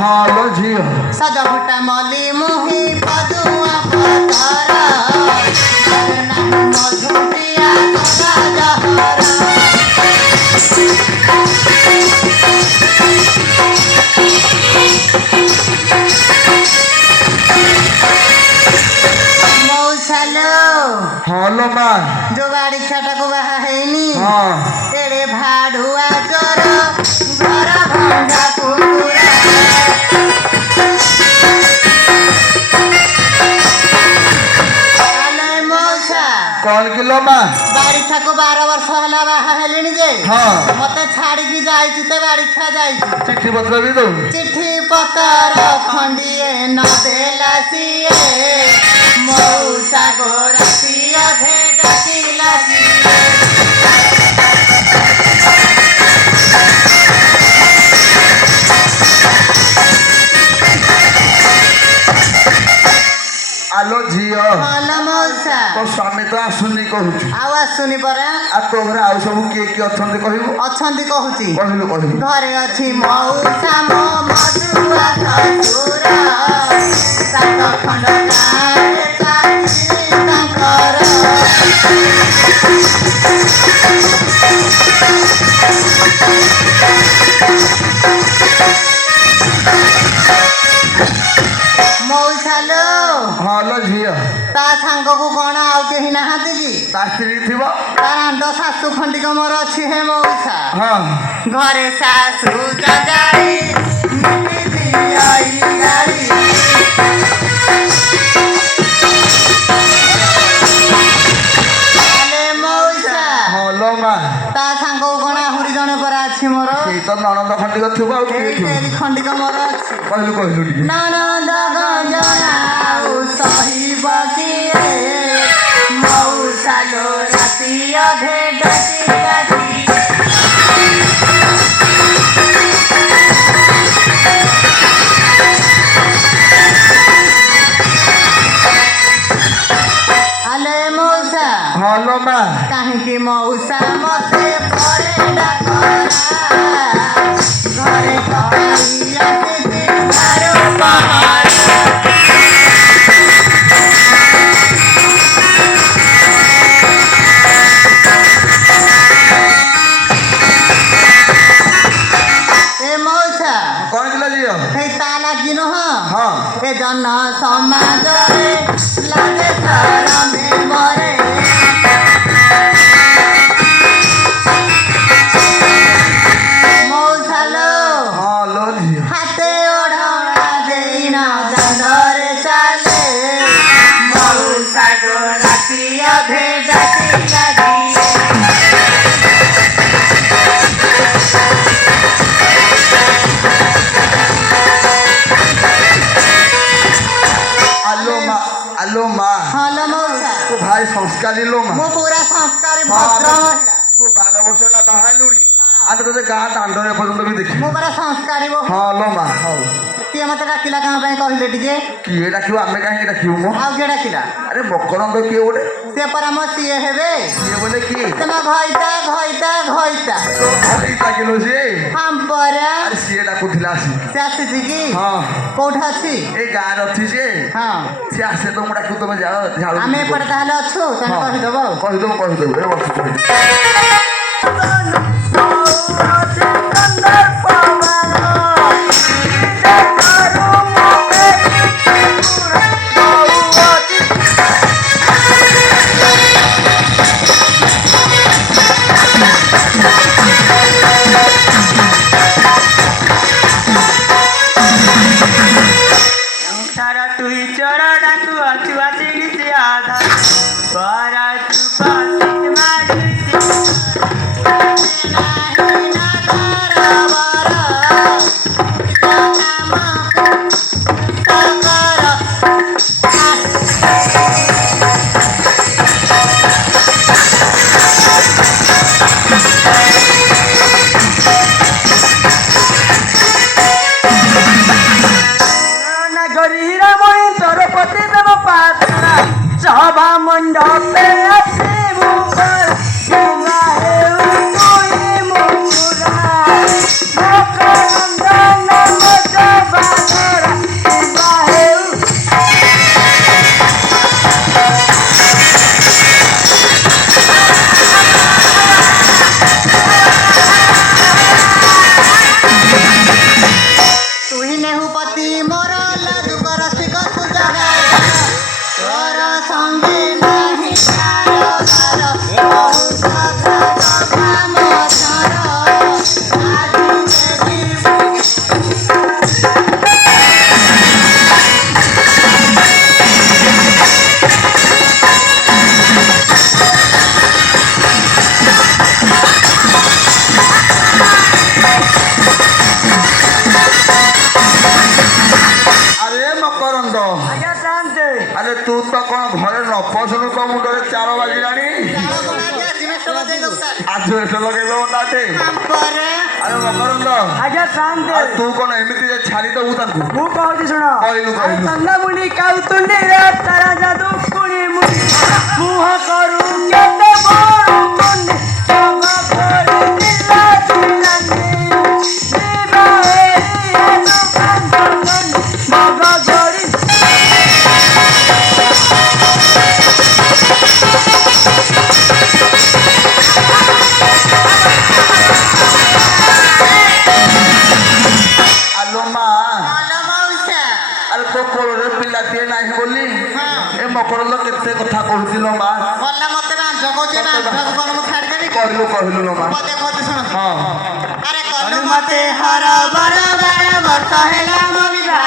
हालो झियो सजफुटा मली मुही पदुआ पतरा करना मधुरिया तोरा जहरा मौसलो हालो मां जो गाड़ी छाटा को बाहा हैनी हां तेरे भाडुआ चोर घर भंगा कुकुरा कौन किलो मां बाड़ी छा को 12 वर्ष हला बाहा हेलिनी जे हां मते छाड़ी की जाई ते बाड़ी छा जाई चिट्ठी पत्र भी दो चिट्ठी पत्र खंडिए न देला सिए मौसा गोरसिया भेट किला आलो झियो हला मौसा तो स्वामी तो आसुनी कहूछु आवाज सुनी परा आ तो घर आउ सब के अछंती कहबो अछंती कहूची कहलु घरे अछि मौसा मो मधुआ ससुरा सात खंड गाए चाची तांकर मौसालो हालो झियो ता सांग को कोन आउ केही नाहाती की ता स्त्री थिबो तार अंड सासु खंडिक मोर अछि हे मौसा हां घरे सासु जगाई निति आई गाड़ी आले मौसा हालो मां ता सांग को कोन आहुरी जणे पर अछि मोर सेई तो ननद खंडिक थिबो आ के थिबो तेरी खंडिक मोर अछि कहलु टिके ननद गजनाउ सही बकिए मौसा लो राति अधे डटी डटी आले मौसा हालो मां काहेकि मौसा मते परे डाकरा घरे कहिया से मारो पहाड़ ए मौसा कौन किलो झियो हे ताला किनो हां ए जन समाज रे लागे सारा में मरे मौसालो हालो झियो हाथे ओढ़ा देना दंडरे चाले मौसा गो राती अधे डाटी लागी आलो मां हलो मौसा तू भाई संस्कारी लो मां मो पूरा संस्कारी भद्र महिला तू 12 वर्ष ला बाहालुनी आते तो गाँ दांडरे पर्यंत भी देखि मो पूरा संस्कारी वो हालो मां हाउ किए मते डाकिला कहाँ पे कहले टिके किए डाकियो आमे काहे डाकियो मो आउ के डाकिला अरे मकरंद किए ओडे से परामर्श सिए हेबे किए बोले की तमा घइता घइता घइता तो भाई ताकिलो से हम परा अरे सिए डाकुथिला सी से आसी की हां कोठा छी ए गाँ रथि से हां से आसे तो मुडा कुतमे जाओ झाड़ू आमे पड़ता हले अछु तने कहि देबो कहि दो ए वर्ष कहि ଆଜବେଷ୍ଟ ଲଗେଇବ ତାଟେ ପରେ ଆରେ ମକରନ୍ଦ ଆଜ୍ଞା ଶାନ୍ତି ଆଉ ତୁ କଣ ଏମିତି ଯେ ଛାଡ଼ିଦବୁ ତାଙ୍କୁ ମୁଁ କହୁଛି ଶୁଣ କହିଲୁ, କହିଲୁ। ଚନ୍ଦାମୁଣି କାଉତୁଣ୍ଡି ରେ ତାରା ଯାଦୁ କୁଣି ମୁନି ମୁହ କରୁ କେତେ ବড় ମୁନି ସମ କରି ଦିଲା ଦିଲାନି ଦିବା ଏରିଆ ସୁକାନ୍ତ କନି ମଗ ଗଡ଼ି ଆଲୋ ମା ଭଲ ମଉସା ଆରେ ତୋ କୋଳରେ ପିଲାଟିଏ ନାହିଁ ବୋଲି ଏ ମକରନ୍ଦ କେତେ କଥା କହୁଥିଲ ମା ଭଲ ମତେ ବାଞ୍ଝ କହୁଛି ବାଞ୍ଝକୁ କଣ ମୁଁ ଛାଡ଼ିଦେବି କହିଲୁ କହିଲୁ ଲୋ ମା ପଦେ କହୁଛି ଶୁଣ ହଁ ଆରେ କଲୁ ମତେ ହର ବର ବାର ବର୍ଷ ହେଲା ମୋ ବିବାହ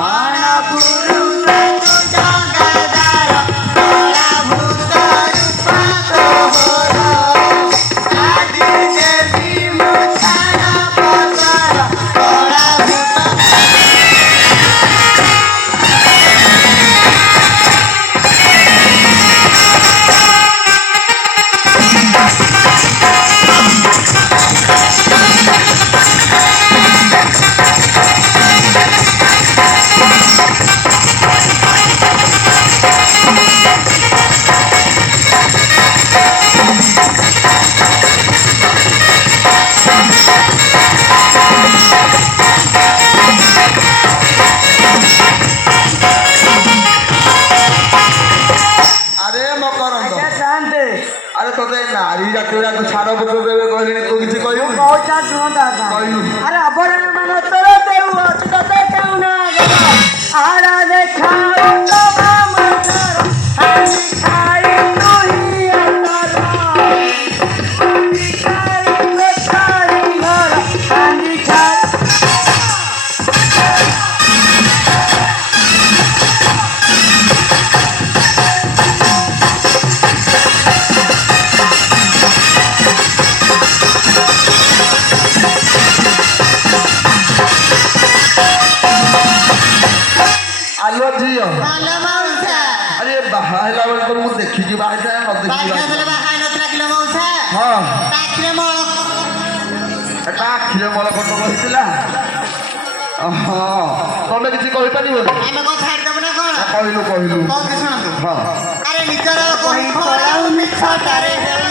ହଣ ପୁରୁଷ ତୁ ଜଗଦାର କଳା ଭୂତ ରୂପା ତୋହର ଆଜି ଦେବି ମୁଁ ଛାଡ଼ ପତର କଳା ଭୂତ ଆରେ ମକରନ୍ଦ ଆଜ୍ଞା ଶାନ୍ତି ଆରେ ତୋତେ ନାରୀ ଜାତିର ଛାଡ଼ ପତ୍ର ଦେବେ କହିଲେଣି ତୁ କିଛି କହିବୁ କହୁଛା ଶୁଣନ୍ତା କହିଲୁ ଆରେ ଅବରଣ ମାନ ତୋର ଦେଉ ଅଛି ତତେ କେଉଁ ନା ଆରା ଦେଖା ମଥର ଆଜି ଖାଇ ତୁହି ଆତର ଖାଇ ବେକାରୀ ଘର ଆଜି ଖାଇ ଆଲୋ ଝିଅ ଭଲ ମଉସା ଆରେ ବାହା ହେଲା ବେଳେ ତ ମୁଁ ଦେଖିଛି ବାହା ହେଇଥାଏ ନ ଦେଖିଛି ବାଇକ ଦେଲେ ବାହା ହେଇନଥିଲା କିଲୋ ମଉସା ହଁ ତାଖିରେ ମଳ ଏଟା ଆଖିରେ ମଳକଟ କହିଥିଲା ହଁ ତମେ କିଛି କହିପାରିବନି ଆମେ କଣ ଛାଡ଼ିଦେବୁ ନା କଣ କହିଲୁ କହିଲୁ କହୁଛି ଶୁଣନ୍ତୁ ହଁ ଆରେ ନିଜର କହି ଖୋଳାଉ ମିଛଟାରେ ହେଇ